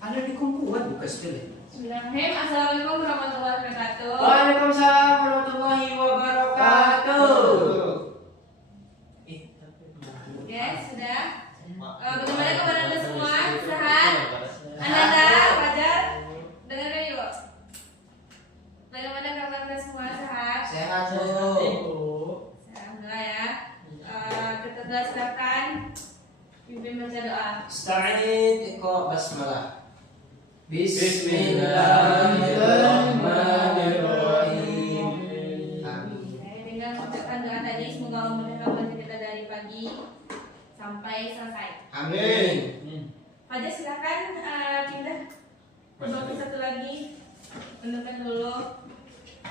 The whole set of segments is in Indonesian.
Ada di kumpulan bukan sekali. Bismillahirrahmanirrahim. Assalamualaikum warahmatullahi wabarakatuh. Waalaikumsalam warahmatullahi wabarakatuh. Oke, sudah. Bagaimana kabar Anda semua? Sehat? Ananda, Fajar, dengarkan yuk. Bagaimana kabar Anda semua? Sehat? Sehat Bu. Alhamdulillah ya. Kita silakan pimpin baca doa. Sta'id iqra basmalah. Bismillahirrahmanirrahim. Amin. Dengan mengucapkan doa tadi, semoga Allah memberkati kita dari pagi sampai selesai. Amin. Fajar silakan pindah ke bangku satu lagi. Menentukan dulu.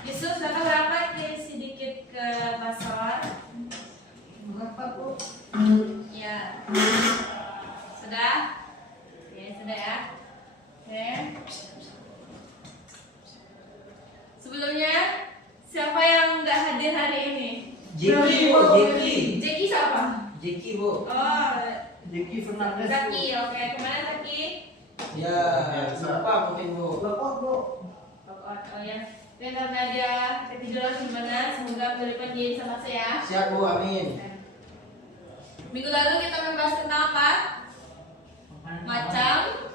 Yusuf silakan berangkat sedikit ke pasar. Berapa Bu? Ya. Sudah? Oke, sudah ya. Oke. Sebelumnya siapa yang nggak hadir hari ini? Jeki Bu, Jeki. Jeki siapa? Jeki Bu. Oh, Jeki Fernandez. Zaki. Oke, kemana Zaki? Ya, lupa mungkin Bu. Oh ya. Dan karena dia ketiduran gimana? Semoga berikan diri sama saya. Siap Bu, amin. Minggu lalu kita membahas tentang apa?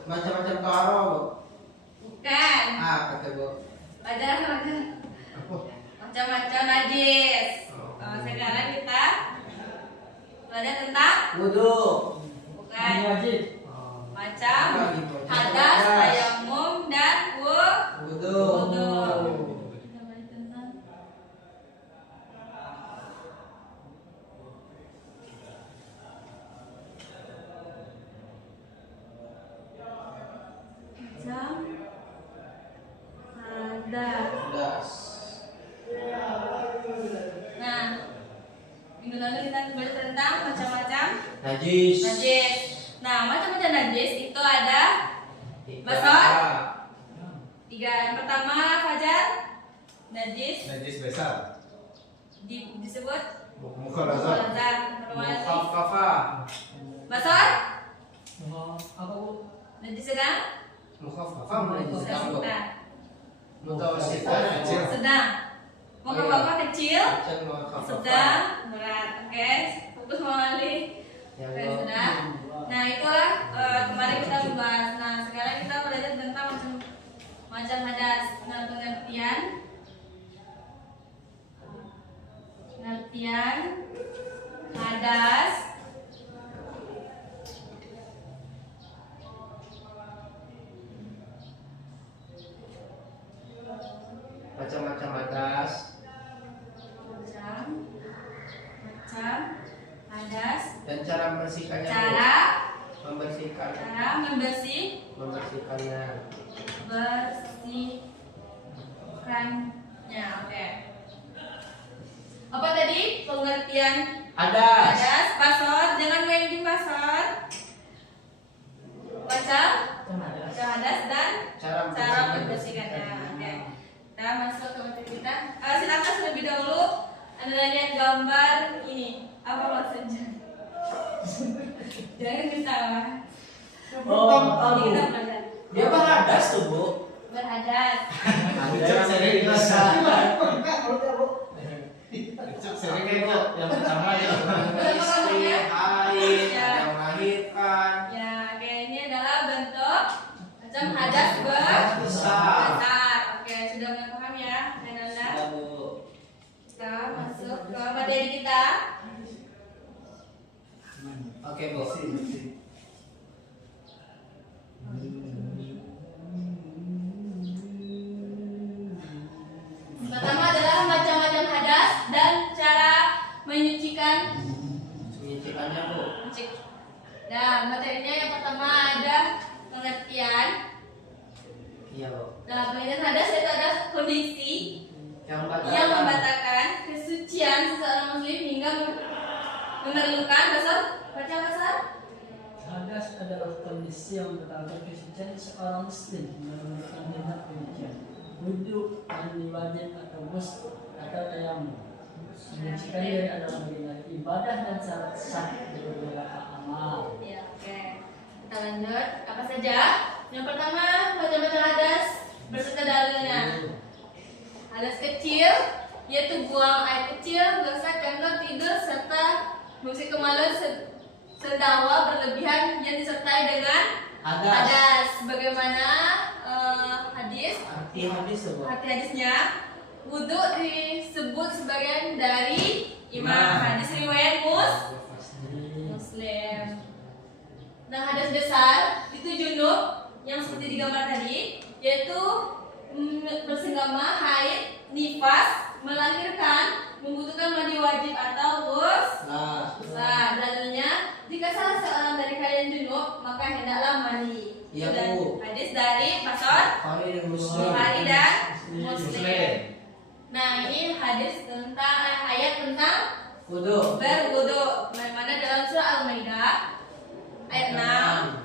Macam-macam karo Bu. Bukan. Kata Bu. Ada macam-macam najis. Sekarang kita belajar tentang Wudu. bukan macam hadas, tayamum dan Wudu. wudu. Kita belajar tentang macam hadas. Das. Nah, minggu lalu kita belajar tentang macam-macam Najis. najis. Nah, macam-macam najis itu ada Tiga. Basar. 3. Yang pertama, Fajar, najis Najis besar. disebut Mukhalazat. Mukhalazat. Najis Mukhafafah. Basar, Apa Bu? najis sedang, Mukhafafah najis sedang Bu. sedang. Mutawasitah Kecil. Sedang. Mukhalazat kecil, Kecil mukhafafah. sedang, berat. Oke, fokus mengalih. Ya Oke, Bu. sudah. Nah, itulah kemarin kita bahas. Nah, sekarang kita belajar tentang macam hadas. Nah, pengertian hadas. Macam-macam hadas. Macam hadas. Dan cara membersihkannya Bu. Cara Membersihkannya. membersihkannya. Oke. Apa tadi pengertian Hadas. hadas? Pasor, jangan main di pasar. Macam hadas dan cara membersihkannya. Oke. Kita masuk ke materi kita. Silakan terlebih dahulu Anda lihat gambar ini. Apa maksudnya? Jangan ketawa. Ini kita belajar Dia berhadas tuh Bu. berhadas. Cek sering Sering kayaknya yang pertama ya. Istri, haid, yang melahirkan. Ya, kayak ini adalah bentuk macam hadas Besar. besar. Oke, sudah mulai paham ya, Nanda? Ya Bu. Kita masuk ke materi kita. Oke Bu. Pertama adalah macam-macam hadas dan cara menyucikan. Menyucikannya Bu. Nah, materinya yang pertama ada pengertian. Iya Bu. Nah, pengertian hadas itu adalah kondisi Yang yang membatalkan kesucian seseorang muslim hingga memerlukan baca besar. Hadas adalah kondisi yang membatalkan kesucian seorang muslim melakukan tindak demikian. Wudhu, mandi wajib atau gus atau tayamum. Menyucikan diri adalah bagian ibadah dan syarat sah dari beberapa amal. Ya, oke. Kita lanjut. Apa saja? Yang pertama, macam-macam hadas berserta dalilnya. Hadas kecil, yaitu buang air kecil, gosok, kandung, tidur, serta musik kemaluan sendawa berlebihan yang disertai dengan hadas. Bagaimana hadis? Arti hadis apa? Arti hadisnya, wudhu disebut sebagian dari iman. Hadis riwayat Muslim. Nah, hadas besar itu junub yang seperti digambar tadi, yaitu bersenggama, haid, nifas, melahirkan, membutuhkan mandi wajib atau ghusl. Dalilnya, jika salah seorang dari kalian junub, maka hendaklah mandi. Iya, Dan Bu. hadis dari Pastor Bukhari dan Muslim. Nah, ini hadis tentang ayat tentang Wudu. berwudu. Mana dalam surah Al-Maidah ayat 6.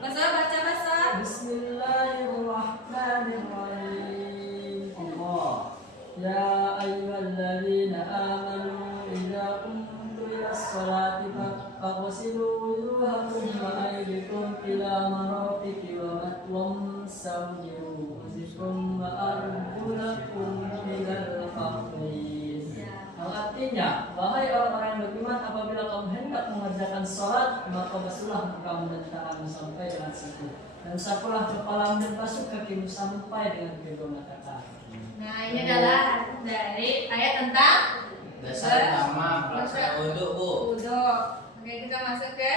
Pastor baca Pastor. Bismillahirrahmanirrahim. Allah. Ya ayyuhalladzina amanu idza qumtum ilas salati faghsilu wujuhakum wa aydikum ila marafiqi wamsahu bi ru'usikum wa arjulakum ilal ka'bayn. Artinya, wahai orang-orang yang beriman, apabila kamu hendak mengerjakan sholat, maka basuhlah kamu dan tanganmu sampai dengan siku, dan sapulah kepalamu dan basuh kakimu sampai dengan kedua mata kaki. Nah, ini adalah dari ayat tentang Dasar pertama pelaksanaan wudu, Bu. wudu. Oke, kita masuk ke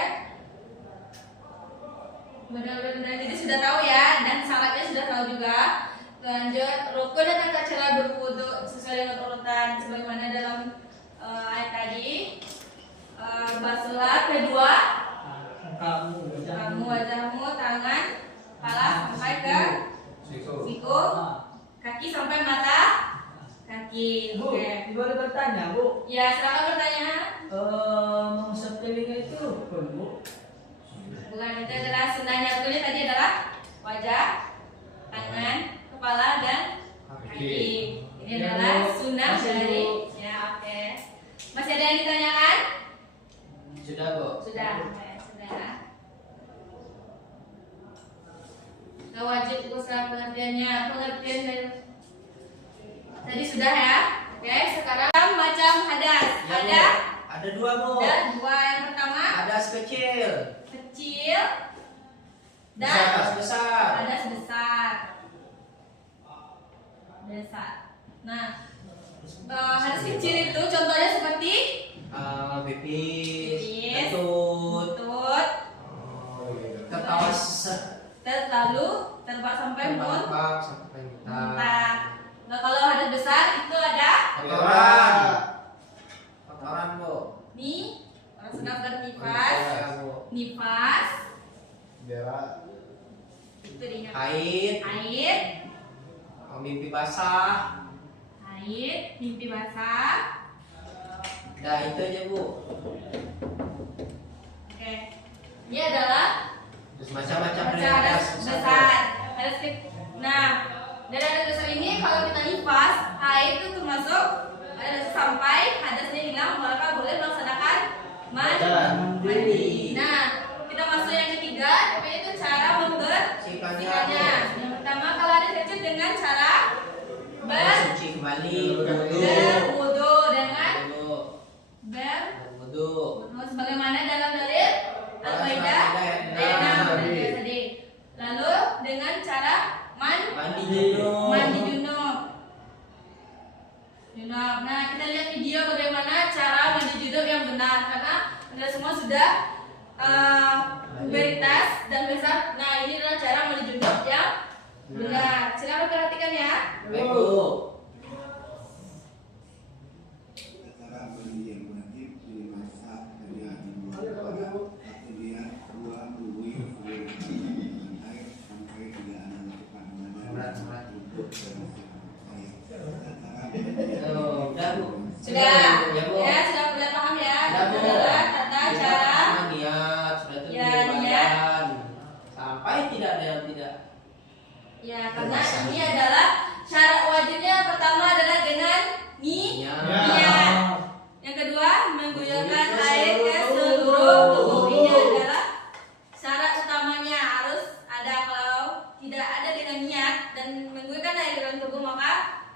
mudah-mudahan jadi sudah tahu ya, dan syaratnya sudah tahu juga. Lanjut, rukun dan tata cara berwudu sesuai dengan urutan sebagaimana dalam ayat tadi. Basuhlah kedua Kamu, wajahmu, tangan, kepala sampai ke siku, kaki sampai mata kaki. Bu, Oke. boleh bertanya, Bu? Ya, silakan bertanya. Mengusap telinga itu rukun, Bu? Bukan, itu adalah sunnahnya. Rukunnya tadi adalah wajah, tangan, kepala dan kaki. Ini adalah sunnah dari. Ya, oke. Masih ada yang ditanyakan? Sudah, Bu. Sudah. Oke, sudah. Nah, wajib usaha pengertiannya. Pengertian dari tadi sudah ya. Oke, sekarang macam hadas. Ya, ada dua, Bu. Ada dua. Yang pertama Hadas kecil. dan Besar. hadas besar. Nah, hadas kecil itu contohnya seperti Pipis, Pipis. kentut, lutut, ketawa lalu terpak sampai terbang sampai muntah. muntah. Nah, kalau hadas besar itu ada Kotoran, Bu. nih, orang sedang Ya, bernifas, Bu. nifas, Berak. itu diingat. Haid, mimpi basah. Haid, mimpi basah. Nah, itu aja, Bu. Oke, ini adalah Terus macam-macam dari hadas hadas besar. Nah, dari hadas besar ini kalau kita nifas, haid itu termasuk hadas sampai hadasnya hilang, maka boleh melaksanakan mandi. Nah, kita masuk yang ketiga, yaitu cara membersihkannya. Yang pertama, kalau hadas kecil dengan cara Suci kembali. berwudu dengan Berwudu. sebagaimana dalam dalil Al-Maidah ayat 6 tadi. Lalu dengan cara Mandi junub. mandi junub. Nah, kita lihat video bagaimana cara mandi junub yang benar, karena Anda semua sudah pubertas dan besar. Nah, ini adalah cara mandi junub yang benar. Silakan perhatikan ya. Baik, Bu. Cara mandi yang wajib dimasak dari hari pada waktu dia dua buih dengan air sampai tidak ada letupan badan untuk bersihkan air. Udah, Bu. Sudah. Ya, Bu. Ya, sudah paham ya. Sudah, Bu. Itu adalah tata Kita cara. pertama niat, sudah itu Ya, niat. niat. Sampai tidak ada yang tidak. Ya, karena ini adalah syarat wajibnya. Pertama adalah dengan niat. Yang kedua, menggunakan air ke seluruh tubuh. Ini adalah syarat utamanya, harus ada. Kalau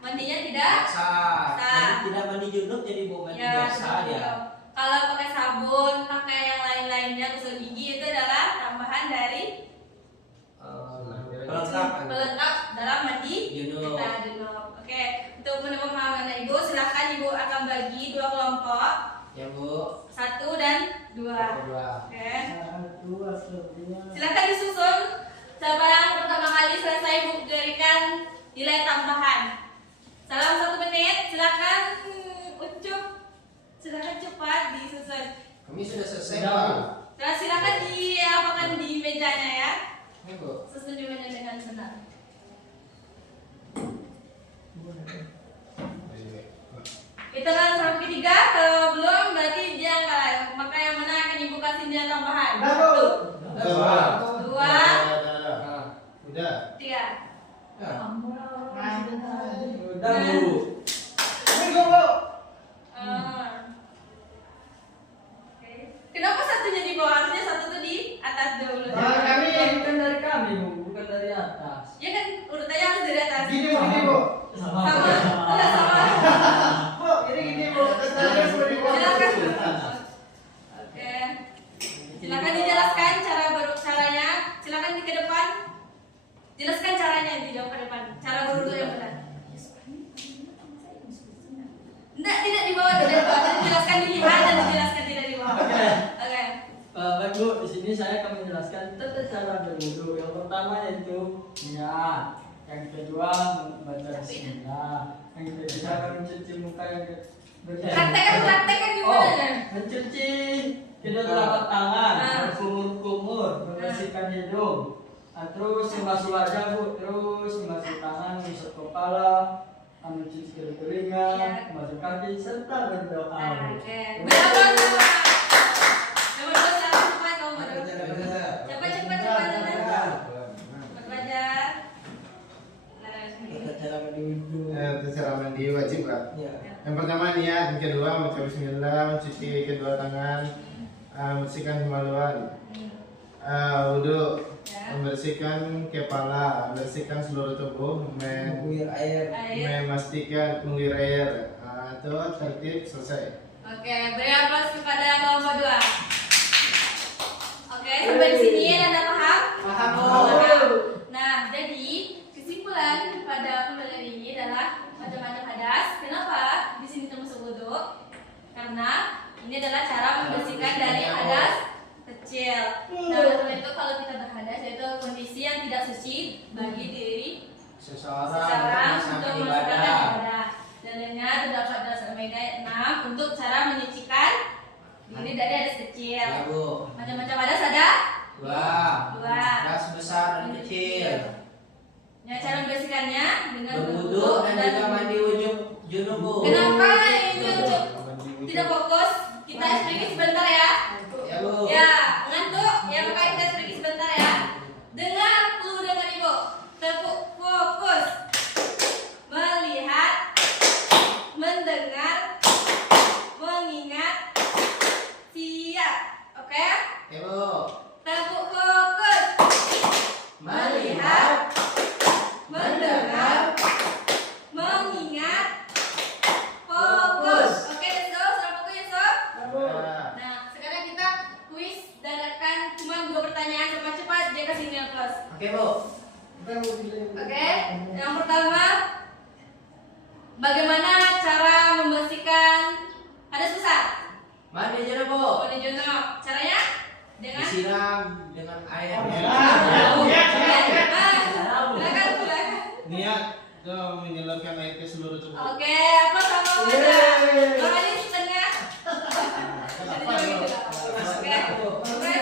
Mandinya tidak sah. sah. Tidak mandi junub jadi bau mandi Ya, biasa betul. ya. Kalau pakai sabun, pakai yang lain-lainnya, gosok gigi itu adalah tambahan dari pelengkap dalam mandi Junub. kita junub. Oke, untuk pemahaman Ibu, silakan Ibu akan bagi 2 kelompok, Ya Bu. 1 dan 2. Kedua. Oke, Dua kedua. silakan disusun. Siapa yang pertama kali selesai Ibu berikan nilai tambahan. Salam 1 menit, silakan Ucup. Silakan cepat disusun. Kami sudah selesai Sudah. Bu. Nah, silakan diapakan di mejanya ya. Ini Bu. Susun di meja dengan benar. Hitungan sampai ketiga, kalau belum berarti dia enggak. Maka yang mana akan Ibu kasih nilai tambahan? Udah, Bu. 1, Udah. 2, Udah. Udah. 3. Ya. Udah Bu. Assalamualaikum, Bu. Oke. Kenapa satunya di bawah? Harusnya satu tuh di atas dulu. Kami Bukan dari kami Bu, bukan dari atas. Ya kan urutannya harus dari atas. gini, Bu, gini, Bu. Sama. Sama. Bu, ini Bu. Terus Bu, di bawah. Silakan. Oke. Silakan dijelaskan caranya. Silakan di ke depan. Jelaskan caranya di jauh ke depan. Cara berwudu yang benar. Tidak di bawah, tidak di bawah. Jelaskan dilihat dan dijelaskan tidak di bawah. Oke. Baik Bu, di sini saya akan menjelaskan tata cara berwudu. Yang pertama yaitu niat. Yang kedua membaca bismillah. Yang ketiga mencuci muka yang Praktekkan gimana? mencuci kedua telapak tangan, Nah. berkumur-kumur, membersihkan hidung. Terus membasuh wajah Bu, terus membasuh tangan, membasuh kepala, mencuci kedua telinga, Iya. membasuh kaki serta berdoa. Oke. Berapa semua? Nomor 2 silakan cepat nomor 2. Cepat. Cepat belajar. Cara mandi wudhu. Itu cara mandi wajib, Pak. Ya. Yang pertama niat, yang kedua membaca bismillah, mencuci kedua tangan, membersihkan kemaluan, wudhu, Ya. membersihkan kepala, membersihkan seluruh tubuh, Mengguyur air. Air. mengulir air. Itu tertib selesai. Oke, beri aplaus kepada kelompok 2. Oke, sampai di sini Anda paham? Paham Bu. Paham. Nah, jadi kesimpulan pada pembelajaran ini adalah macam-macam hadas. Kenapa di sini termasuk wudhu? Karena ini adalah cara membersihkan dari hadas kecil. Nah, oleh karena itu kalau kita berhadas yaitu kondisi yang tidak suci bagi diri seseorang untuk melakukan ibadah. Dalilnya terdapat dalam Al-Maidah ayat 6 untuk cara menyucikan diri dari hadas kecil. Ya Bu. Macam-macam hadas ada? Dua. Dua. Hadas besar dan kecil. Ya, cara membersihkannya dengan Berwudu dan juga mandi wujud junub Bu. Kenapa ini untuk tidak fokus? Kita sedikit sebentar ya. Ya Bu. Ya, ngantuk. Ya, makanya kita sedikit sebentar ya. Dengar dulu dengan Ibu. Tepuk fokus. Melihat, mendengar, mengingat, siap. Oke? Ya Bu. Tepuk fokus. Melihat, mendengar, mengingat, fokus. Oke, let's go. Sudah fokus ya, Sob? Nah, sekarang kita kuis dan akan cuma 2 pertanyaan cepat-cepat dia kasih nilai plus. Oke Bu. Oke, yang pertama, bagaimana cara membersihkan hadas besar? Mandi junub Bu. Mandi junub. Caranya dengan Disiram dengan air. silakan. Niat itu menyalurkan air ke seluruh tubuh. Oke, apa sama mana? Makanya di tengah. Oke,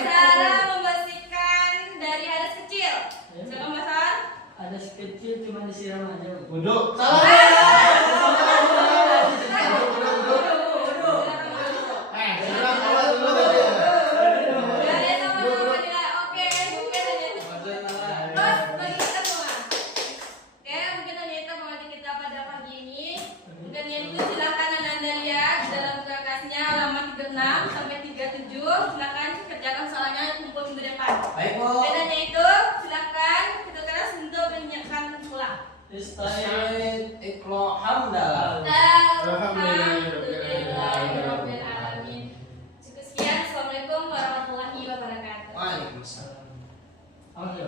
cara membersihkan dari hadas kecil. Silakan Mas An. Ada kecil cuma disiram aja Bu. Wudhu. Siram awal dulu tadi. Dari sama-sama dia. Oke, mungkin hanya itu. Terus bagi kita semua. Oke, mungkin hanya itu mengaji kita pada pagi ini. Mungkin yang itu silakan anda lihat di dalam berkasnya halaman 36 sampai 37. Silakan kerjakan soalnya kumpul minggu depan. Baik Bu. Mungkin hanya itu. Silakan kita keras untuk menyiapkan pulang. Ista'id ikro hamdalah. Alhamdulillahirabbil alamin. Cukup sekian. Assalamualaikum warahmatullahi wabarakatuh. Waalaikumsalam. Oke.